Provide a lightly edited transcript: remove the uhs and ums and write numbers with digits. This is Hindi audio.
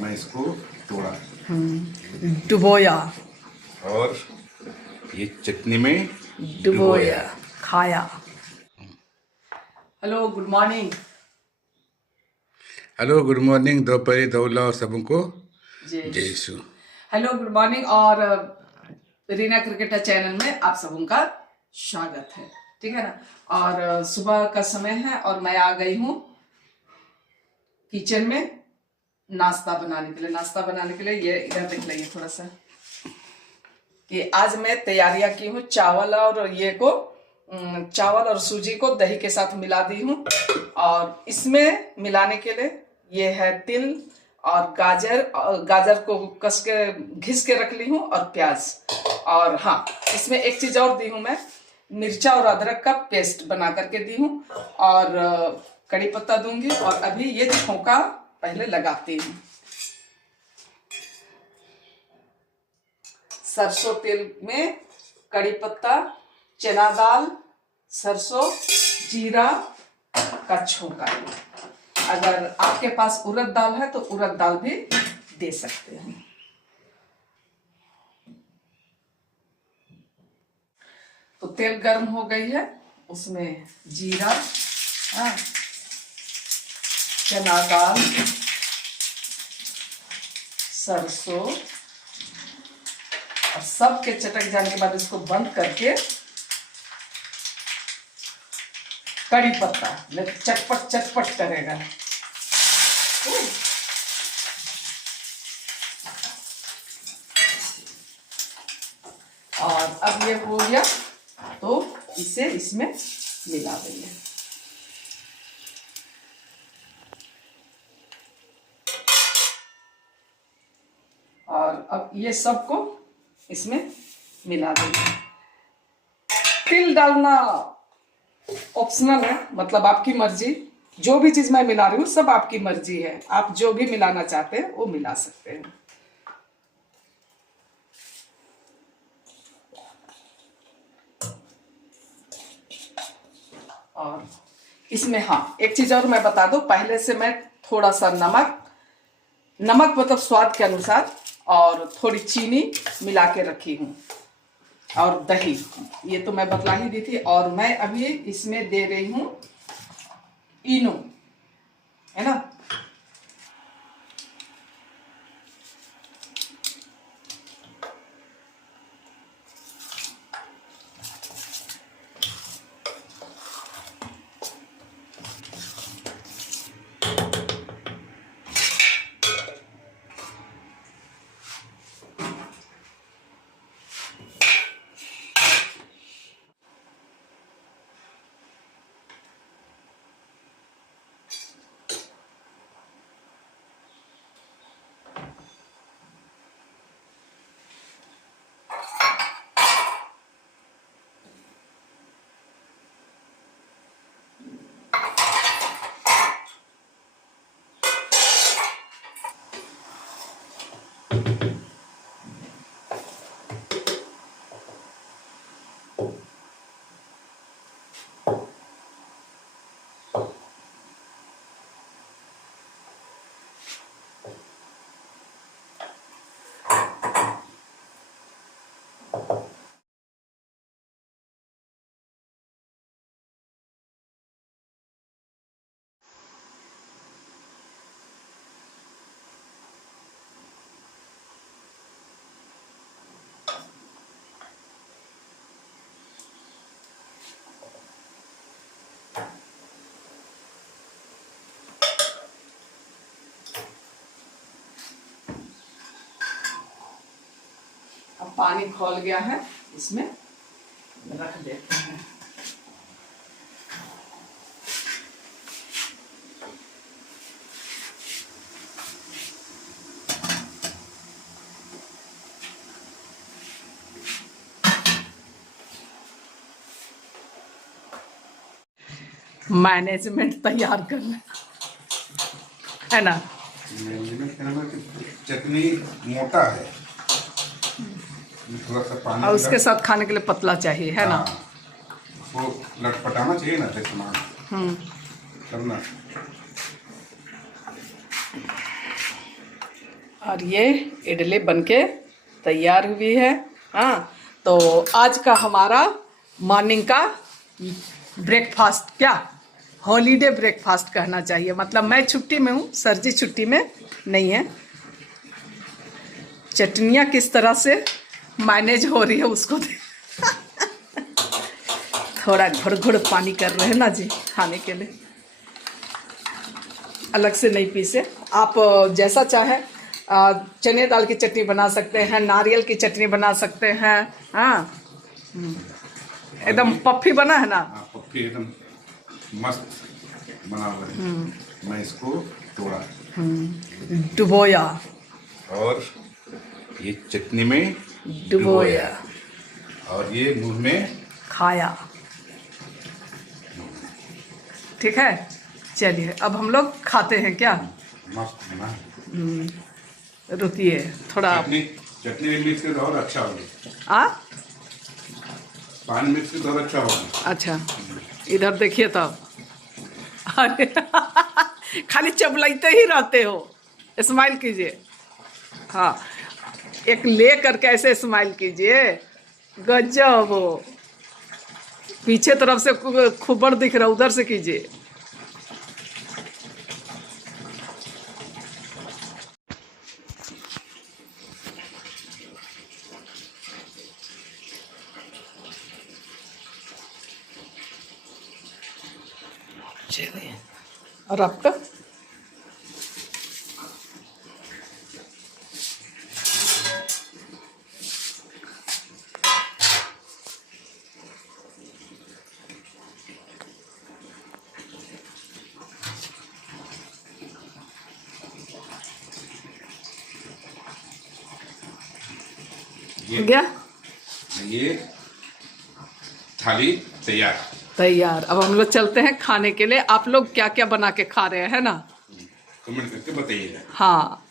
मैं इसको तोड़ा डुबोया, और ये चटनी में डुबोया, खाया। Hello, good morning. Hello, good morning, दोपहरी दौला और सबको जय जय शु। Hello, good morning. और रीना क्रिकेटर चैनल में आप सबों का स्वागत है, ठीक है ना। और सुबह का समय है और मैं आ गई हूँ किचन में नाश्ता बनाने के लिए। नाश्ता बनाने के लिए ये इधर देख लीजिए थोड़ा सा कि आज मैं तैयारियां की हूँ। चावल और ये को चावल और सूजी को दही के साथ मिला दी हूँ। और इसमें मिलाने के लिए ये है तिल और गाजर को कस के घिस के रख ली हूँ और प्याज। और हाँ, इसमें एक चीज और दी हूँ मैं, मिर्चा और अदरक का पेस्ट बना करके दी हूँ। और कड़ी पत्ता दूंगी। और अभी ये छोंका पहले लगाती हूँ। सरसों तेल में कड़ी पत्ता, चना दाल, सरसों, जीरा का छोंका। अगर आपके पास उड़द दाल है तो उड़द दाल भी दे सकते हैं। तो तेल गर्म हो गई है, उसमें जीरा, चना दाल, सरसों और सब के चटक जाने के बाद इसको बंद करके कड़ी पत्ता चटपट चटपट करेगा। और अब ये हो गया तो इसे इसमें मिला देंगे। और अब ये सबको इसमें मिला देंगे। तिल डालना ऑप्शनल है, मतलब आपकी मर्जी। जो भी चीज मैं मिला रही हूँ सब आपकी मर्जी है। आप जो भी मिलाना चाहते हैं वो मिला सकते हैं। और इसमें हाँ, एक चीज और मैं बता दूं, पहले से मैं थोड़ा सा नमक मतलब स्वाद के अनुसार और थोड़ी चीनी मिला के रखी हूँ। और दही ये तो मैं बतला ही दी थी। और मैं अभी इसमें दे रही हूँ इनो, है ना। अब पानी खौल गया है, इसमें रख देते हैं। मैनेजमेंट तैयार करना है ना। मैनेजमेंट करना कि चटनी मोटा है, थोड़ा सा पानी और उसके साथ खाने के लिए पतला चाहिए, है ना। वो लटपटाना चाहिए ना सामान, तब ना। और ये इडली बनके तैयार हुई है। हाँ, तो आज का हमारा मॉर्निंग का ब्रेकफास्ट, क्या हॉलीडे ब्रेकफास्ट कहना चाहिए, मतलब मैं छुट्टी में हूँ, सर जी छुट्टी में नहीं है। चटनियाँ किस तरह से मैनेज हो रही है उसको थोड़ा घुड़ घुड़ पानी कर रहे हैं ना जी खाने के लिए, अलग से नहीं पीसे। आप जैसा चाहे चने दाल की चटनी बना सकते हैं, नारियल की चटनी बना सकते हैं। हाँ, एकदम पफ्फी बना है ना। हाँ, पफ्फी एकदम मस्त बना हुआ है। मैं इसको तोड़ा, डुबोया, और ये चटनी में डुबोया, और ये मुंह में खाया। ठीक है, चलिए अब हम लोग खाते हैं क्या। मस्त बना। रुकिए थोड़ा। चटनी में मिक्स कर और अच्छा होगा। पानी मिक्स कर और अच्छा होगा। अच्छा, इधर देखिए तब। अरे खाली चबलाते ही रहते हो, स्माइल कीजिए। हाँ, एक ले करके ऐसे स्माइल कीजिए, गजब हो। पीछे तरफ से खुबर दिख रहा, उधर से कीजिए। चलिए, और आपका हो गया? ये थाली तैयार। अब हम लोग चलते हैं खाने के लिए। आप लोग क्या क्या बना के खा रहे हैं ना, कमेंट करके बताइएगा। हाँ।